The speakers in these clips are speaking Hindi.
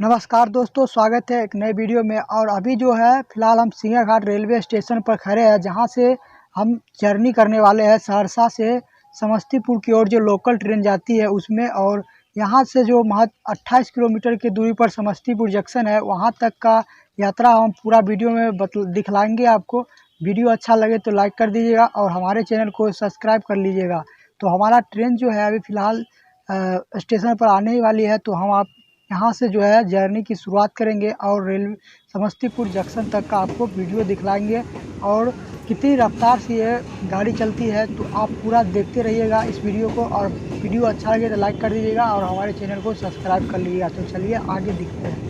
नमस्कार दोस्तों, स्वागत है एक नए वीडियो में। और अभी जो है फ़िलहाल हम सिंघियाघाट रेलवे स्टेशन पर खड़े हैं, जहां से हम जर्नी करने वाले हैं सहरसा से समस्तीपुर की ओर जो लोकल ट्रेन जाती है उसमें। और यहां से जो महज 28 किलोमीटर की दूरी पर समस्तीपुर जंक्शन है, वहां तक का यात्रा हम पूरा वीडियो में दिखलाएंगे आपको। वीडियो अच्छा लगे तो लाइक कर दीजिएगा और हमारे चैनल को सब्सक्राइब कर लीजिएगा। तो हमारा ट्रेन जो है अभी फ़िलहाल स्टेशन पर आने ही वाली है, तो हम आप यहाँ से जो है जर्नी की शुरुआत करेंगे और रेलवे समस्तीपुर जंक्शन तक का आपको वीडियो दिखलाएंगे और कितनी रफ्तार से ये गाड़ी चलती है। तो आप पूरा देखते रहिएगा इस वीडियो को, और वीडियो अच्छा लगे तो लाइक कर दीजिएगा और हमारे चैनल को सब्सक्राइब कर लीजिएगा। तो चलिए आगे दिखते हैं।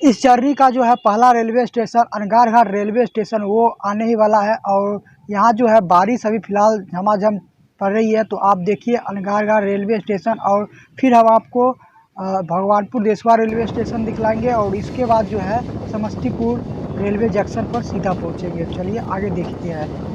इस जर्नी का जो है पहला रेलवे स्टेशन अनगारघाट रेलवे स्टेशन वो आने ही वाला है। और यहाँ जो है बारिश अभी फ़िलहाल झमाझम पड़ रही है, तो आप देखिए अनगारघाट रेलवे स्टेशन। और फिर हम आपको भगवानपुर देसवा रेलवे स्टेशन दिखलाएंगे और इसके बाद जो है समस्तीपुर रेलवे जंक्शन पर सीधा पहुँचेंगे। चलिए आगे देखते हैं।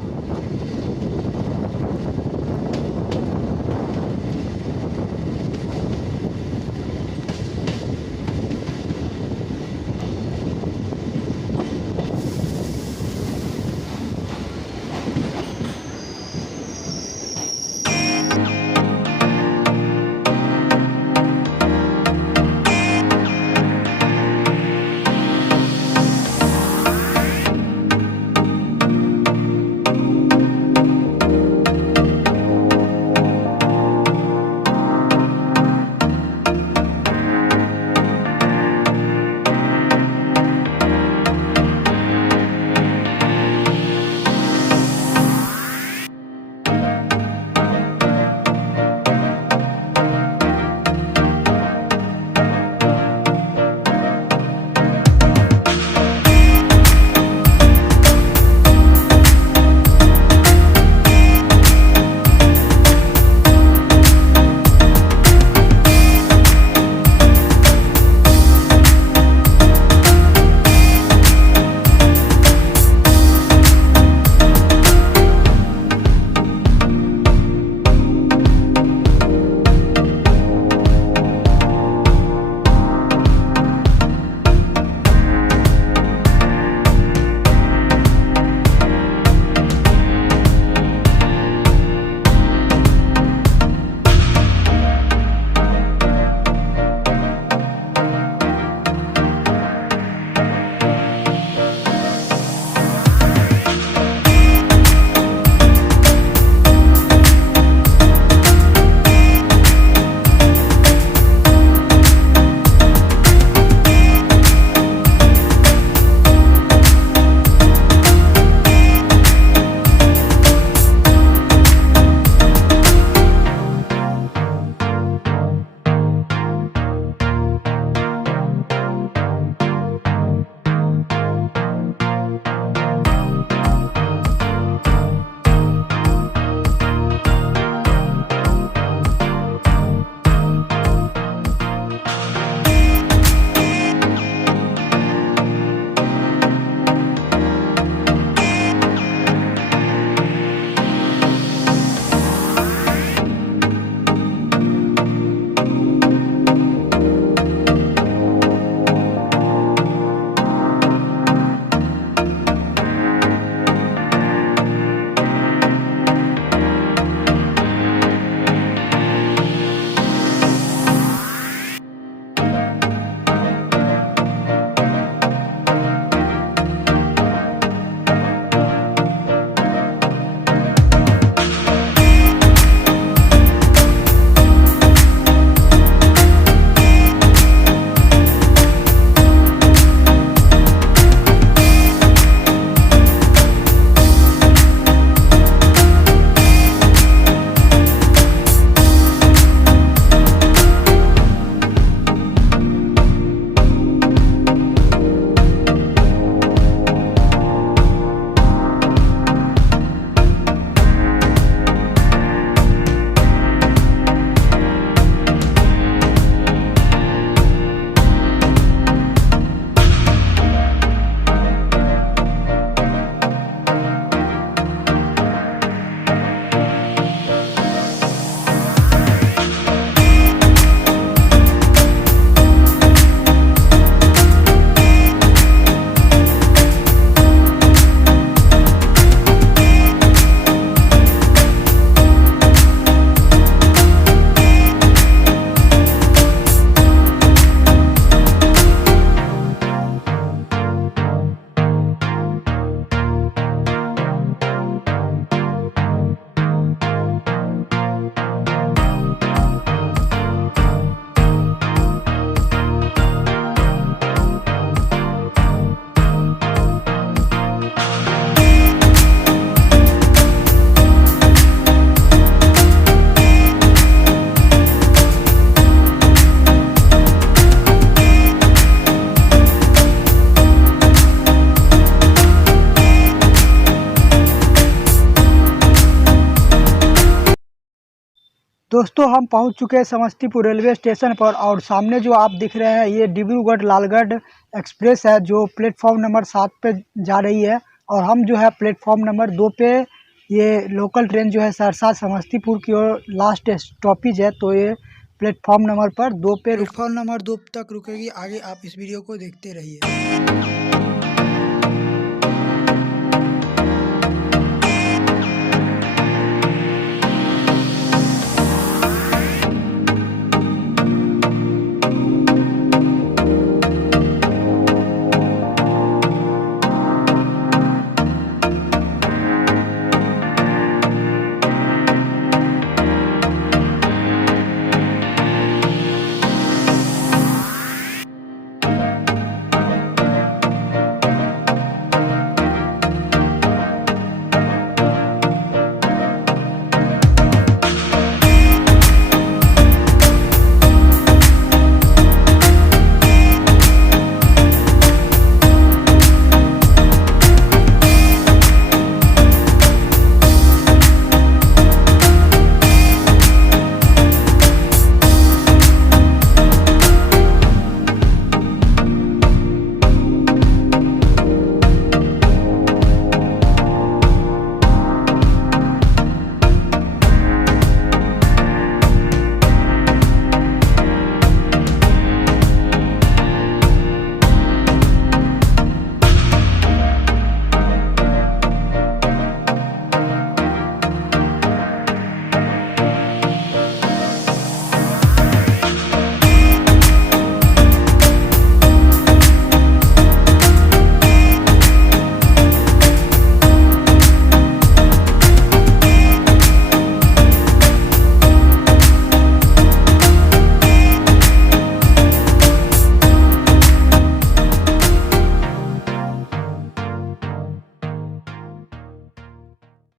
दोस्तों हम पहुंच चुके हैं समस्तीपुर रेलवे स्टेशन पर और सामने जो आप दिख रहे हैं ये डिब्रूगढ़ लालगढ़ एक्सप्रेस है जो प्लेटफॉर्म नंबर 7 पे जा रही है। और हम जो है प्लेटफॉर्म नंबर 2 पे, ये लोकल ट्रेन जो है सहरसा समस्तीपुर की ओर लास्ट स्टॉपेज है, तो ये प्लेटफॉर्म नंबर 2 पे प्लेटफॉर्म नंबर 2 तक रुकेगी। आगे आप इस वीडियो को देखते रहिए।